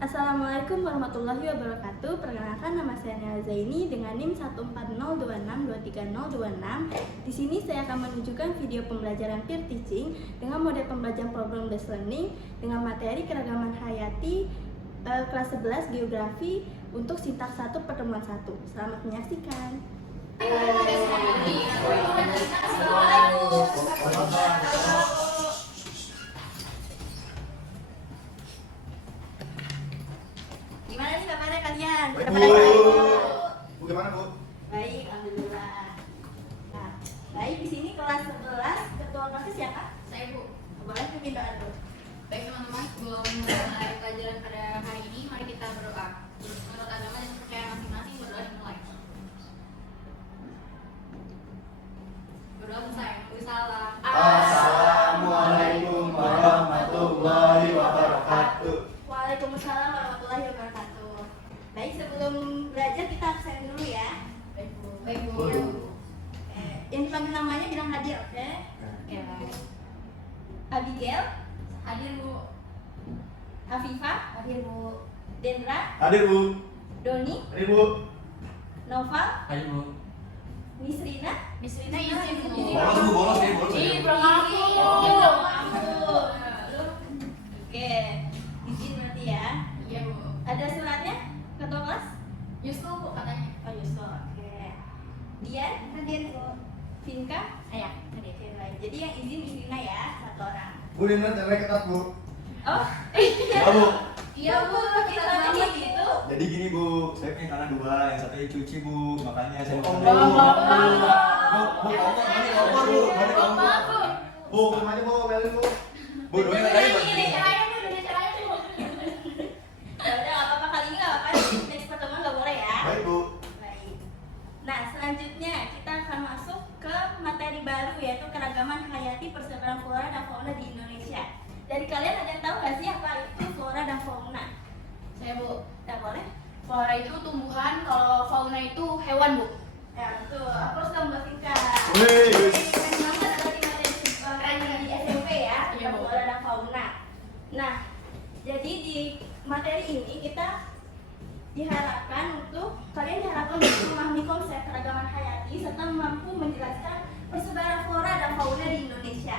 Assalamualaikum warahmatullahi wabarakatuh. Perkenalkan, nama saya Nela Zaini dengan NIM 14026233026. Di sini saya akan menunjukkan video pembelajaran peer teaching dengan model pembelajaran problem based learning dengan materi keragaman hayati kelas 11 geografi untuk sintaks 1 pertemuan 1. Selamat menyaksikan. Gimana nih kabarnya kalian? Baik, Udah pada Bu. baik? Bu, gimana, Bu? Baik, alhamdulillah. Nah, baik, di sini kelas 11, ketua kelasnya siapa? Saya, Bu. Boleh pimpin doa dulu. Baik teman-teman, sebelum mulai pelajaran pada hari ini, mari kita berdoa. Menurut agama dan percaya masing-masing, berdoa dimulai. Berdoa selesai. Waalaikumsalam. Assalamualaikum warahmatullahi wabarakatuh. Waalaikumsalam warahmatullahi wabarakatuh. Baik, sebelum belajar kita absen dulu ya. Baik, Bu. Baik, Bu. Yang dipanggil namanya bilang hadir, oke? Oke, baik. Abigail, Hadir, Bu. Afifah, Hadir, Bu. Dendra, Hadir, Bu. Doni, Hadir, Bu. Noval, Hadir, Bu. Misrina. Miss Rina izin, Bu. Bolos, Bu, bolos ya, bolos. Ih, belum aku. Belum aku. Oke, izin berarti ya. Iya, Bu. Ada suratnya, ketua kelas? Yusuf, Bu, katanya. Oh, Yusuf. Oke. Dian, hadir, Bu. Vinka, Saya, hadir. oke baik. Jadi yang izin Misrina ya, satu orang. Bu, Dina, cewek ketat, Bu. Oh, iya. Ya, Bu. Iya, Bu. Kita sama gitu. Jadi gini, Bu, saya punya tanah 2, yang satunya cuci, Bu. Makanya saya mau Allah. Bu, kompor, mandi kompor, Bu. Mandi kompor. Bu, kemana, Bu? Belin, Bu. Bu, Doni lagi, Bu. Ya udah, nggak apa-apa, kali ini nggak apa-apa. Next pertemuan nggak boleh ya. Baik, Bu. Baik. Nah, selanjutnya kita akan masuk ke materi baru, yaitu keragaman hayati persebaran flora dan fauna di Indonesia. Dari kalian ada yang tahu nggak sih apa itu flora dan fauna? Saya, Bu. Nggak boleh? Flora itu tumbuhan, kalau fauna itu hewan, Bu. Ya betul. Aku harus tambah tingkat. Wih. Keren banget dari materi di SMP ya, Iya, Bu. flora dan fauna. Nah, jadi di materi ini kita diharapkan untuk kalian diharapkan untuk memahami konsep keragaman hayati serta mampu menjelaskan persebaran flora dan fauna di Indonesia.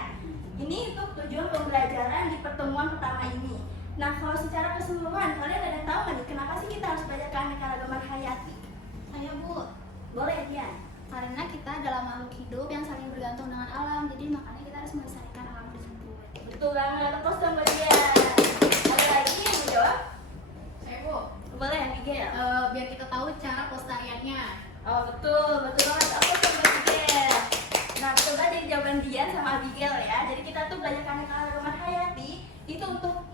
Ini untuk tujuan pembelajaran di pertemuan pertama ini. Nah, kalau secara keseluruhan kalian ada yang tahu nggak nih kenapa sih kita harus belajar keanekaragaman hayati? Saya, Bu. Boleh ya? Karena kita adalah makhluk hidup yang saling bergantung dengan alam, jadi makanya kita harus melestarikan alam tersebut. Betul banget. Terus sama dia. Ada lagi yang mau jawab? Saya, Bu. Boleh, Abigail. Biar kita tahu cara pelestariannya. Oh betul banget. Aku sama Abigail. Nah, coba dari jawaban Dian sama Abigail ya. Jadi kita tuh belajar keanekaragaman hayati itu untuk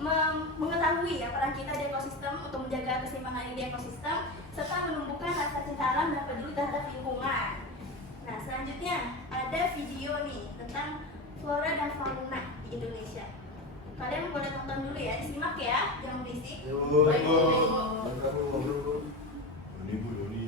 mengetahui ya peran kita di ekosistem untuk menjaga keseimbangan di ekosistem serta menumbuhkan rasa cinta alam dan peduli terhadap lingkungan. Nah, selanjutnya ada video nih tentang flora dan fauna di Indonesia. Kalian boleh tonton dulu ya, disimak ya, jangan berisik. Yo, Baik, Bu. Bu. Ngobrol, Bu. Doni, Bu, Doni.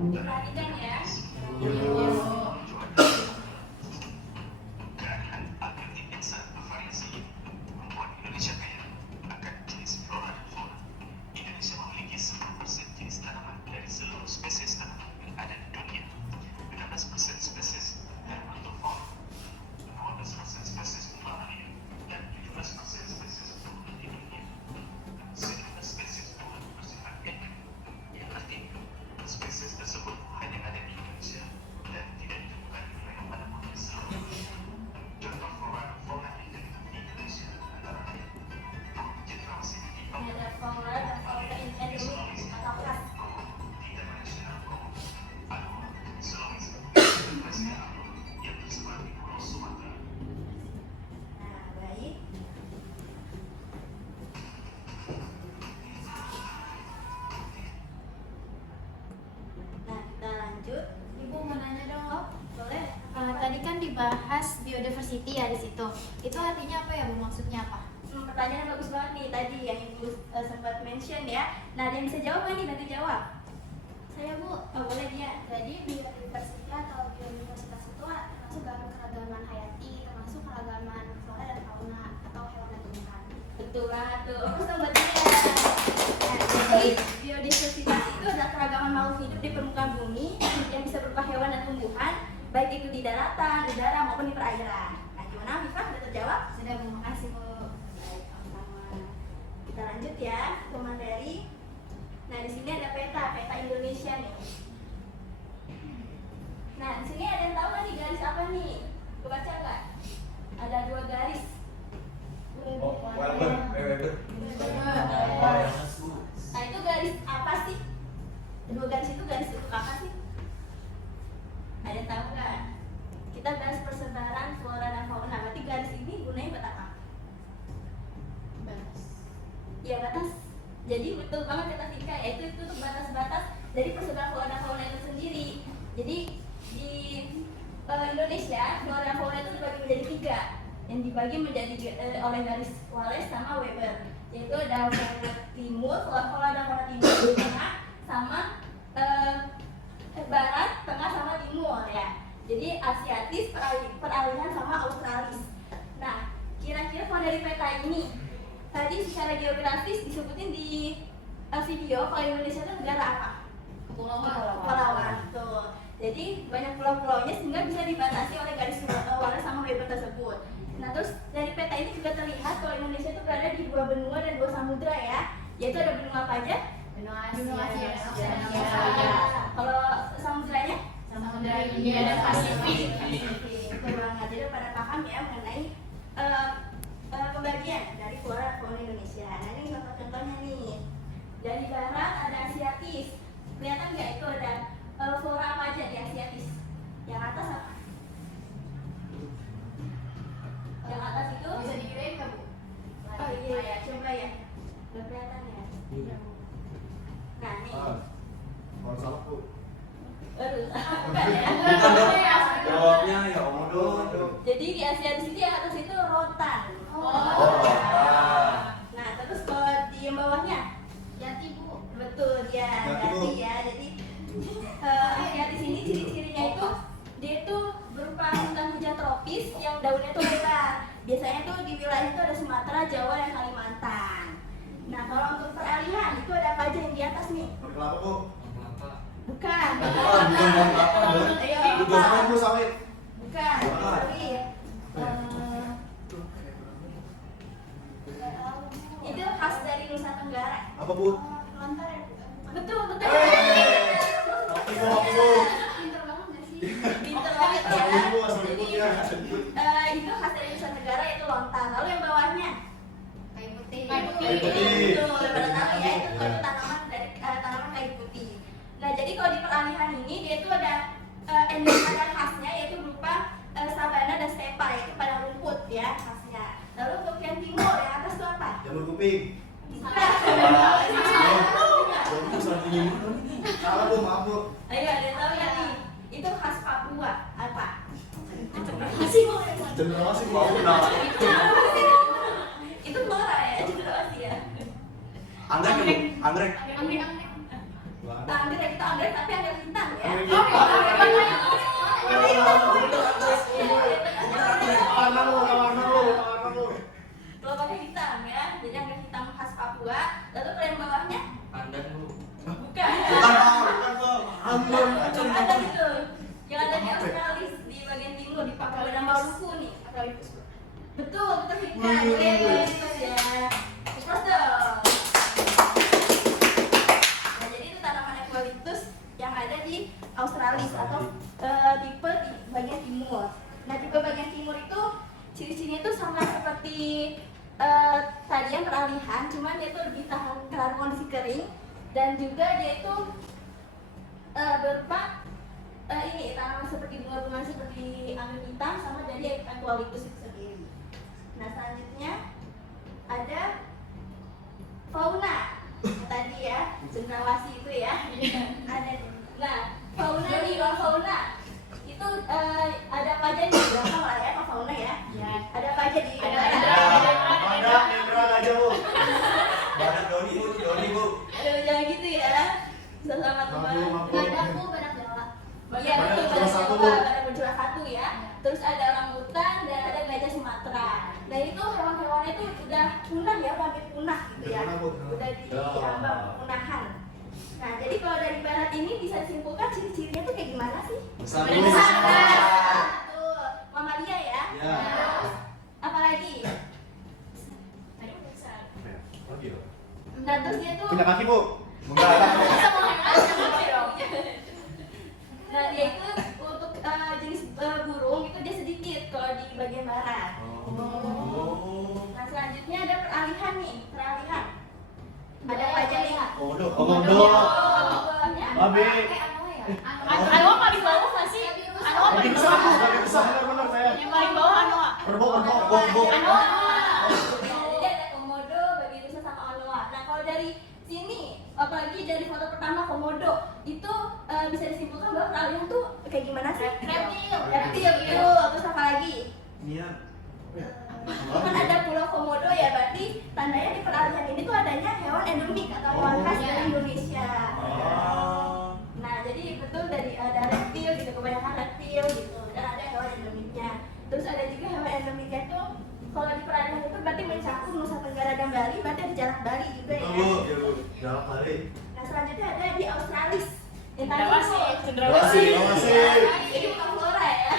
Diperhatikan ya. Ada flora dan fauna endemik atau khas. Nah, baik. Nah, kita lanjut. Ibu mau nanya dong. Oh, boleh. Tadi kan dibahas biodiversity ya di situ. Itu artinya apa ya Bu? Maksudnya apa? Pertanyaan bagus banget nih tadi yang Ibu sempat mention ya. Nah, ada yang bisa jawab nggak nih? Nanti jawab. Saya Bu. Oh, boleh dia. Jadi biodiversity atau biodiversitas itu termasuk dalam keragaman hayati, termasuk keragaman flora dan fauna atau hewan dan tumbuhan. Betul banget tuh. Oh, sobat dia. Nah, jadi biodiversitas itu adalah keragaman makhluk hidup di permukaan bumi yang bisa berupa hewan dan tumbuhan, baik itu di daratan, udara maupun di perairan. Nah, gimana Mifah? Sudah terjawab? Sudah Bu, makasih Bu. Baik, sama-sama. Kita lanjut ya ke materi. Nah, di sini ada peta Indonesia nih. Nah, di sini ada yang tahu nggak nih garis apa nih? Kebaca nggak? Ada 2 garis. Oh, Weber. Nah, itu garis apa sih? 2 garis itu garis untuk apa sih? Ada yang tahu nggak? Kita bahas persebaran flora dan fauna. Berarti garis ini gunanya buat apa? Batas. Ya, batas. Jadi betul banget kata Tika, yaitu itu untuk batas-batas dari persebaran flora dan fauna itu sendiri. Jadi di Indonesia flora dan fauna itu dibagi menjadi 3, yang dibagi menjadi oleh garis Wallace sama Weber, yaitu ada fauna timur, flora dan fauna timur, tengah, sama barat, tengah sama timur ya. Jadi Asiatis, peralihan sama Australis. Nah, kira-kira kalau dari peta ini tadi secara geografis disebutin di video kalau Indonesia itu negara apa? Kepulauan. Tuh. Jadi banyak pulau-pulaunya sehingga bisa dibatasi oleh garis Wallace sama Weber tersebut. Nah, terus dari peta ini juga terlihat kalau Indonesia itu berada di 2 benua dan 2 samudra ya. Yaitu ada benua apa aja? Benua Asia. Kalau samudranya? Samudra India dan Pasifik. Betul banget. Jadi pada paham ya mengenai pembagian dari flora dan fauna Indonesia. Nah, ini contoh-contohnya nih. Dari barat ada Asiatis. Kelihatan nggak itu ada flora apa aja di Asiatis? Yang atas apa? Yang atas itu? Bisa dikirain nggak Bu? Oh iya ya, coba ya. Nggak kelihatan ya. Nah nih. Kalau salah Bu. Aduh, bukan ya. Bukan dong. Jawabnya ya Om. Jadi di Asiatis itu yang atas itu rotan. Nah, terus kalau di yang bawahnya? Jati Bu. Betul ya, Jati, Bu. jati ya. Jadi Asiatis ini ciri-cirinya itu dia itu berupa hutan hujan tropis yang daunnya itu lebar. Biasanya tuh di wilayah itu ada Sumatera, Jawa, dan Kalimantan. Nah, kalau untuk peralihan itu ada apa aja yang di atas nih? Kelapa Bu. Bukan. Bukan kelapa. Ayo, Udah sawit Bu, sawit. bukan. Bukan. Sawit. Itu khas dari Nusa Tenggara. Apa Bu? Lontar ya Bu. Betul, betul. Oke Bu. Pinter banget nggak sih? Pinter banget ya. Asal Ibu, asal Ibu Jadi, ya. itu khas dari Nusa Tenggara itu lontar. Lalu yang bawahnya? Kayu putih. Kayu putih. Kayu putih. Betul, udah pada tahu ya itu tanaman dari tanaman kayu putih. Nah, jadi kalau di peralihan ini dia itu ada endemik khasnya yaitu berupa sabana dan stepa, yaitu padang rumput ya khasnya. Lalu untuk yang timur yang atas itu apa? Jamur kuping. Salah Bu, maaf Bu. Ayo, ada yang tahu nggak nih? Itu khas Papua apa? Masih mau ya? Cendrawasih Bu. Nah. Itu flora ya, cendrawasih ya. Anggrek ya Bu? Anggrek. Anggrek. Anggrek itu anggrek tapi anggrek bintang di Papua dan Maluku nih. Betul, Vika. Boleh ya. Terus dong. Nah, jadi itu tanaman eucalyptus yang ada di Australis atau tipe di bagian timur. Nah, tipe bagian timur itu ciri-cirinya itu sama seperti tadi yang peralihan, cuman dia itu lebih tahan terhadap kondisi kering dan juga dia itu berupa ini tanaman seperti bunga-bunga seperti angin hitam sama dari eucalyptus itu sendiri. Nah, selanjutnya ada fauna tadi ya, cendrawasih itu ya. Ada. Nah, fauna nih, fauna itu ada apa aja nih? Berapa lah ya, apa fauna ya? Ya. Ada apa aja di? Badak netral aja bu. Badak Doni bu. Aduh, jangan gitu ya. Selamat teman. Badakku, badak Jawa. Iya betul, Badak berjuara satu, Bu. badak berjuara satu ya. Terus ada orangutan dan ada gajah Sumatera. Nah itu hewan-hewan itu udah punah ya, hampir punah gitu ya. Udah punah, Bu. Udah diambang kepunahan. Nah jadi kalau dari barat ini bisa disimpulkan ciri-cirinya tuh kayak gimana sih? Besar. Betul, mamalia ya. Ya. Terus apalagi? Tadi udah besar. Nah terus dia tuh Punya kaki bu? Enggak. Nah dia itu untuk jenis burung itu dia sedikit kalau di bagian barat. Nah selanjutnya ada peralihan nih, peralihan. Ada apa aja nih? Komodo. Bawahnya. Babi. Anoa paling di bawah nggak sih? Anoa Babi paling di besar bu. bawah. Babi besar. Benar saya. Yang paling bawah Anoa. Kerbau. Anoa. Jadi ada komodo, babi rusa sama anoa. Nah kalau dari sini, apalagi dari foto pertama komodo itu bisa disimpulkan bahwa peralihan tuh kayak gimana sih? Reptil itu. Terus apa lagi? Nian. Kan ada pulau Komodo ya, berarti tandanya di peralihan ini tuh adanya hewan endemik atau hewan khas dari Indonesia. Nah, jadi betul dari ada reptil gitu, kebanyakan reptil gitu, dan ada hewan endemiknya. Terus ada juga hewan endemiknya tuh kalau di peralihan itu berarti mencakup Nusa Tenggara dan Bali, berarti ada jarak Bali juga ya. Jalan balik. Nah, selanjutnya ada di Australis. Yang tadi Cendrawasih. tuh- Cendrawasih. Ini bukan flora ya.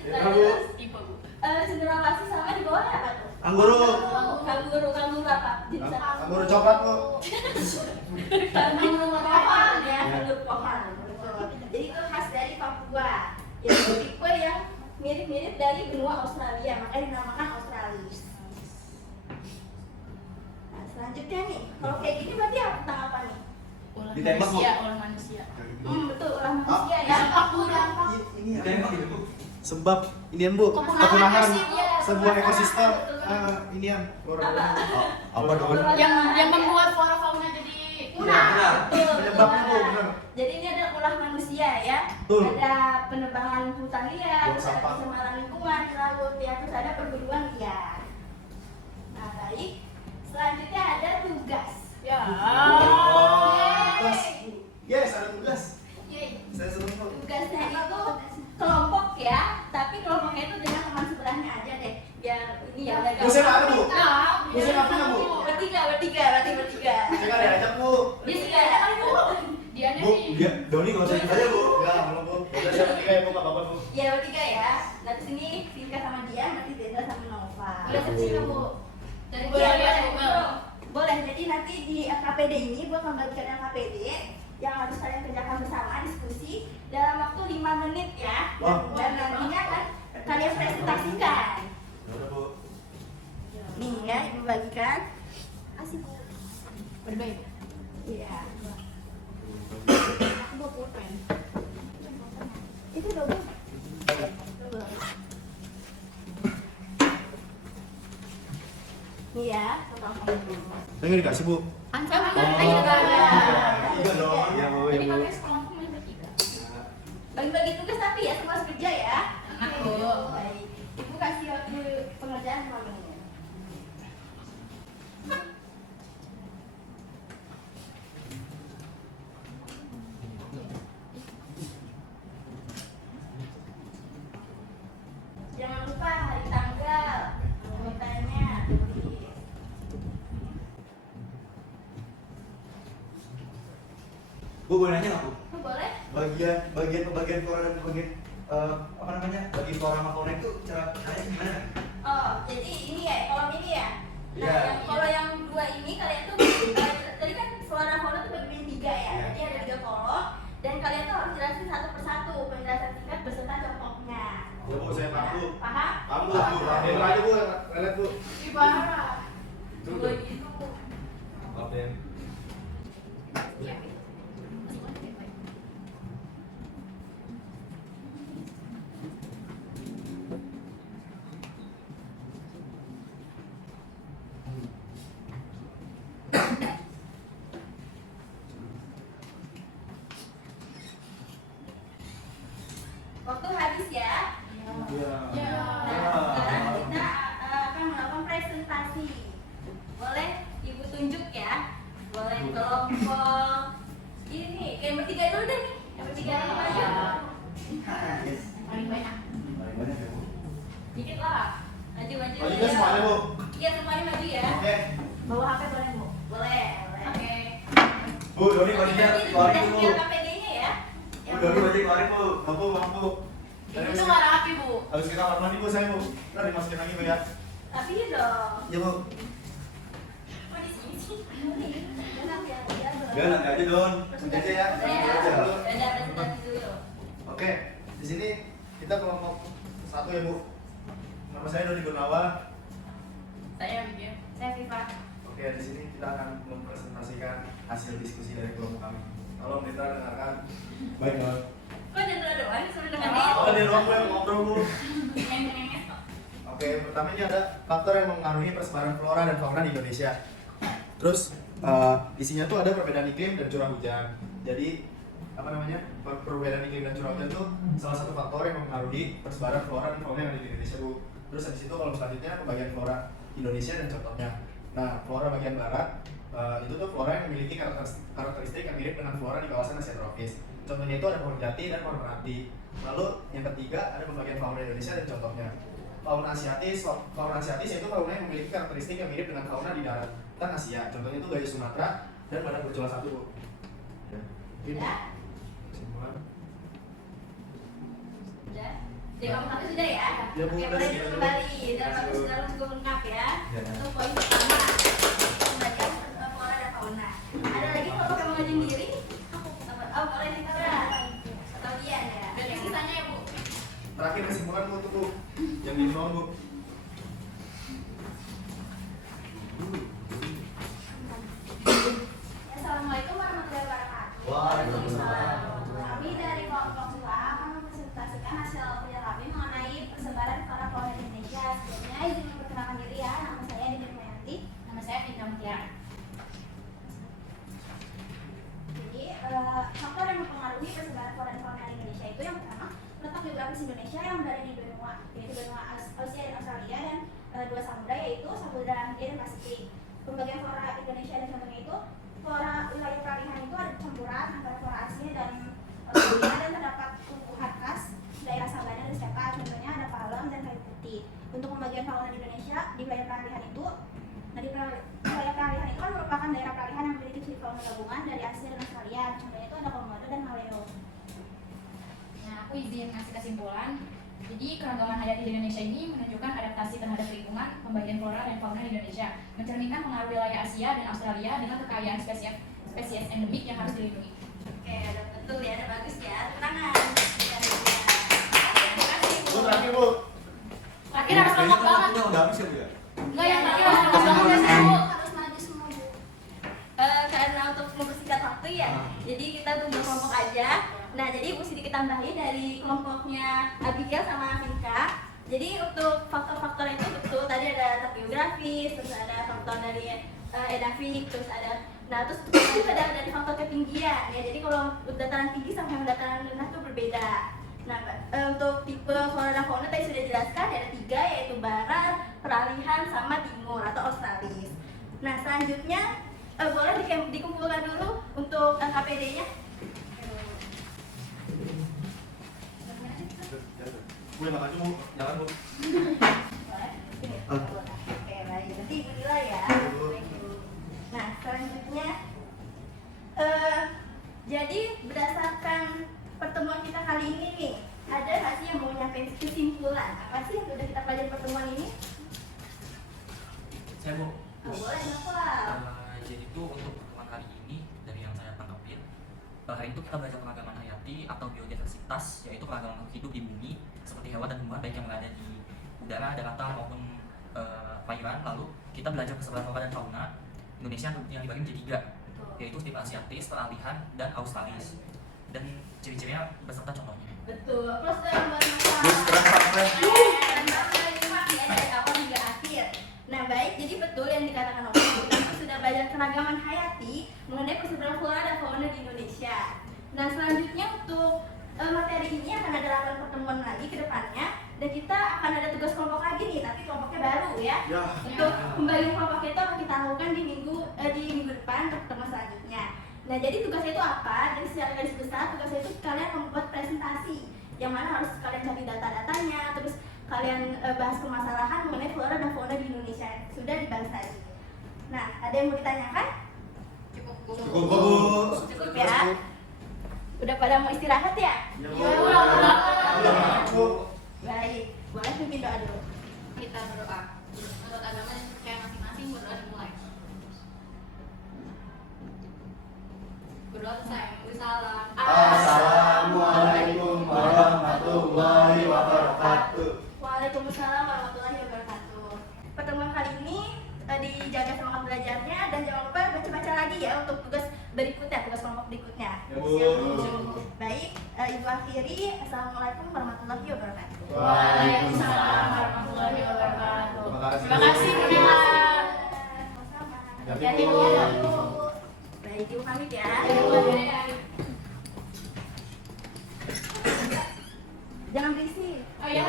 Ya, Nah, Bu. terus Tipe Bu. cendrawasih sama di bawah apa tuh? Angguru. Kanguru apa? Jenis apa? Angguru coklat bu. Kanguru pohon ya, kanguru pohon. Jadi itu khas dari Papua. Itu tipe yang mirip-mirip dari benua Australia, makanya dinamakan Australis. Nah, selanjutnya nih, kalau kayak gini berarti apa tentang apa nih? Ulah Ditembak, Bu. manusia, ulah manusia. Betul, ulah manusia ya. Dampak bu, dampak. Ini tembak gitu bu. Sebab inian bu. Kepunahan Kepunahan sih, ya. sebuah Kepunahan, ekosistem. betul. Inian. Apa? Apa dong? Yang membuat flora fauna jadi Punah. benar. Betul, Penyebabnya, Bu, betul. benar. Jadi ini adalah ulah manusia ya. Betul. Ada penebangan hutan liar, Buang ada sampah. pencemaran lingkungan di laut, ya terus ada perburuan liar. Nah, baik. Selanjutnya ada tugas. ya. Tugas. Yes, ada tugas. Yeay. Saya senang bu. Tugasnya itu kelompok ya, tapi kelompoknya itu dengan teman sebelahnya aja deh. Biar ini ya agak Musim apa bu? Nah, Musim apa bu? bertiga. Saya nggak diajak bu. Dia sudah ada kali bu. Dianya Bu, nih. dia Doni nggak usah ikut aja bu. Enggak, belum bu. Udah saya bertiga ya bu, nggak apa-apa bu. Ya bertiga ya. Nah di sini Vika sama dia, nanti Dendra sama Nova. Udah kecil bu. Dari Boleh, boleh lihat boleh, Google. boleh. Jadi nanti di KPD ini gue akan bagikan KPD yang harus kalian kerjakan bersama, diskusi dalam waktu 5 menit ya. Wah. Dan nantinya akan kalian presentasikan. Udah bu. Nih ya, ibu bagikan. Asik bu. Berbeda. Iya. Aku bawa pulpen. Itu double. Nih ya, Saya nggak dikasih bu. Anda Oh. Iya dong. Iya bu. Jadi Iya bu. pakai sekelompok main bertiga. bagi-bagi tugas tapi ya semua harus kerja ya. Aku. Baik. Ibu kasih waktu pengerjaan 5 menit. Jangan lupa hari tanggal, anggotanya. Bu boleh nanya nggak bu? Boleh? Bagian flora dan bagian apa apa namanya bagi flora sama fauna itu cara caranya gimana? Oh, jadi ini ya, kolom ini ya. Nah, Iya. kalau yang dua ini kalian tuh tadi kan flora fauna tuh bagi menjadi 3 ya. Iya. Jadi ada 3 kolom dan kalian tuh harus jelasin satu persatu penjelasan singkat beserta contohnya. Ya Bu, saya paham Bu. Paham? Paham Bu, Ambil aja Bu, lelet Bu. Parah. Tuh, Dua tuh. gitu. Maaf Den. Iya. Waktu habis ya. Iya. Ya. Nah, sekarang kita akan melakukan presentasi. Boleh Ibu tunjuk ya? Boleh kelompok ini yang bertiga dulu deh nih. Yang bertiga dulu aja. Yes. Paling banyak. Paling banyak ya Bu. Dikit lah. Maju maju. Maju kan semuanya Bu. Iya semuanya maju ya. Oke. Bawa HP boleh Bu? Boleh. Boleh. Oke. Bu, Doni bajunya keluarin dulu. Udah KPG-nya ya. Bu, Doni baju keluarin Bu. Mampu. Ibu tuh nggak rapi, Bu. Habis ke kamar mandi Bu saya Bu. Ntar dimasukin lagi Bu ya. Tapi ya dong. Iya Bu. Oh di sini sih. Enak ya. Enggak, nanti aja Don. Nanti aja ya. Udah ya. Nanti aja dulu. Udah presentasi dulu. Oke, di sini kita kelompok 1 ya Bu. Nama saya Doni Gunawan. Saya bikin. Saya Viva. Oke, di sini kita akan mempresentasikan hasil diskusi dari kelompok kami. Tolong Dita dengarkan. Baik, Don. Kok Dendra doang suruh dengerin? Oh, di ruang Bu yang ngobrol Bu. Neng-nengnya kok. Oke, pertama ini ada faktor yang mempengaruhi persebaran flora dan fauna di Indonesia. Terus isinya tuh ada perbedaan iklim dan curah hujan. Jadi apa namanya perbedaan iklim dan curah hujan tuh salah satu faktor yang mempengaruhi persebaran flora dan fauna yang ada di Indonesia Bu. Terus habis itu kalau selanjutnya pembagian flora Indonesia dan contohnya. Nah, flora bagian barat itu tuh flora yang memiliki karakteristik yang mirip dengan flora di kawasan Asia tropis. Contohnya itu ada pohon jati dan pohon melati. Lalu yang ketiga ada pembagian fauna Indonesia dan contohnya. Fauna asiatis yaitu fauna yang memiliki karakteristik yang mirip dengan fauna di daratan Asia. Contohnya itu gajah Sumatera dan badak bercula 1 Bu. Ya. Ini Udah? kesimpulan. Udah? Dia kamu satu sudah ya? Ya, Bu, Oke, udah boleh segitu dulu. kembali. Dan Terima kasih, bagus Bu. sekarang cukup lengkap ya. Ya. Itu poin pertama. Pembagian flora dan fauna. Ada lagi kelompok yang mau sendiri? Oh, boleh nih Kak. Atau Dian ya? Berarti sisanya ya, Bu. Terakhir kesimpulan Bu tuh Bu. Yang di bawah Bu. Assalamualaikum warahmatullahi wabarakatuh. Waalaikumsalam. Kami dari kelompok 2 akan mempresentasikan hasil kerja kami mengenai persebaran flora fauna di Indonesia. Sebelumnya izin memperkenalkan diri ya. Nama saya Dini Mayanti. Nama saya Pinta Mutiara. Jadi faktor yang mempengaruhi persebaran flora dan fauna di Indonesia itu yang pertama letak geografis Indonesia yang berada di benua, yaitu benua Australia dan Australia dan 2 samudra yaitu Samudra Hindia dan Pasifik. Pembagian flora Indonesia dan contohnya itu flora wilayah peralihan itu ada campuran antara flora Asia dan Australia dan terdapat tumbuhan khas daerah Sabana dan Stepa. Contohnya ada palem dan kayu putih. Untuk pembagian fauna di Indonesia di wilayah peralihan itu, nah di wilayah peralihan itu kan merupakan daerah peralihan yang memiliki ciri fauna gabungan dari Asia dan Australia. Contohnya itu ada Komodo dan Maleo. Nah, aku izin ngasih kesimpulan. Jadi, keragaman hayati di Indonesia ini menunjukkan adaptasi terhadap lingkungan, pembagian flora dan fauna di Indonesia, mencerminkan pengaruh wilayah Asia dan Australia dengan kekayaan spesies endemik yang harus dilindungi. Oke, ada betul ya, ada bagus ya. Tangan. Terima kasih Bu, Bu. terakhir Bu. Terakhir harus lengkap banget. Udah habis ya Bu ya? Enggak, yang terakhir harus lengkap banget ya, Bu. Harus maju semua Bu. Karena untuk mempersingkat waktu ya, jadi kita untuk berkelompok aja. Nah, jadi ibu sedikit tambahin dari kelompoknya Abigail sama Vinka. Jadi untuk faktor-faktor itu betul tadi ada letak geografis, terus ada faktor dari edafik, terus ada terus itu ada dari faktor ketinggian ya. Jadi kalau dataran tinggi sama yang dataran rendah itu berbeda. Nah, untuk tipe flora dan fauna tadi sudah dijelaskan ada 3 yaitu barat, peralihan sama timur atau australis. Nah, selanjutnya boleh dikumpulkan dulu untuk KPD-nya. Bu, yang maju Bu. Jangan Bu. Oke, baik. Nanti ibu nilai ya. Nah, selanjutnya jadi berdasarkan pertemuan kita kali ini nih, ada nggak sih yang mau nyampein kesimpulan? Apa sih yang udah kita pelajari pertemuan ini? Saya Bu. Oh, boleh, Novel. Jadi itu untuk pertemuan kali ini dari yang saya tangkapin, hari itu kita belajar keragaman hayati atau biodiversitas, yaitu keragaman makhluk hidup di bumi seperti hewan dan tumbuhan baik yang berada di udara, daratan maupun perairan. Lalu kita belajar keseluruhan flora dan fauna Indonesia yang dibagi menjadi 3, yaitu tipe asiatis, peralihan, dan australis. Dan ciri-cirinya beserta contohnya. Betul. Plus dong buat Novel. Terus keren banget. Keren banget, nyimak ya dari awal hingga akhir. Nah baik, jadi betul yang dikatakan Novel. Kita sudah belajar keragaman hayati mengenai persebaran flora dan fauna di Indonesia. Nah selanjutnya untuk materi ini akan ada 8 pertemuan lagi ke depannya, dan kita akan ada tugas kelompok lagi nih, tapi kelompoknya baru ya. Ya. Untuk pembagian kelompok itu akan kita lakukan di minggu depan untuk pertemuan selanjutnya. Nah jadi tugasnya itu apa? Jadi secara garis besar tugasnya itu kalian membuat presentasi, yang mana harus kalian cari data-datanya, terus kalian bahas permasalahan mengenai flora dan fauna di Indonesia. Sudah dibahas tadi. Nah ada yang mau ditanyakan? Cukup Bu. Cukup Bu. Cukup ya. Udah pada mau istirahat ya? Ya, Bu. Bu. Baik, boleh pimpin doa dulu. Kita berdoa. Menurut agama dan percaya masing-masing, berdoa dimulai. Berdoa selesai. Waalaikumsalam. Assalamualaikum warahmatullahi wabarakatuh. Waalaikumsalam warahmatullahi wabarakatuh. Pertemuan kali ini dijaga semangat belajarnya, dan jangan lupa baca-baca lagi ya untuk tugas berikutnya, tugas kelompok berikutnya. Ya, Bu. Baik, ibu akhiri. Assalamualaikum warahmatullahi wabarakatuh. Waalaikumsalam warahmatullahi wabarakatuh. Terima kasih. Nila. Sama-sama. Ya, Bu. Hati-hati Bu. Baik, ibu pamit ya. Jangan berisik. Oh iya.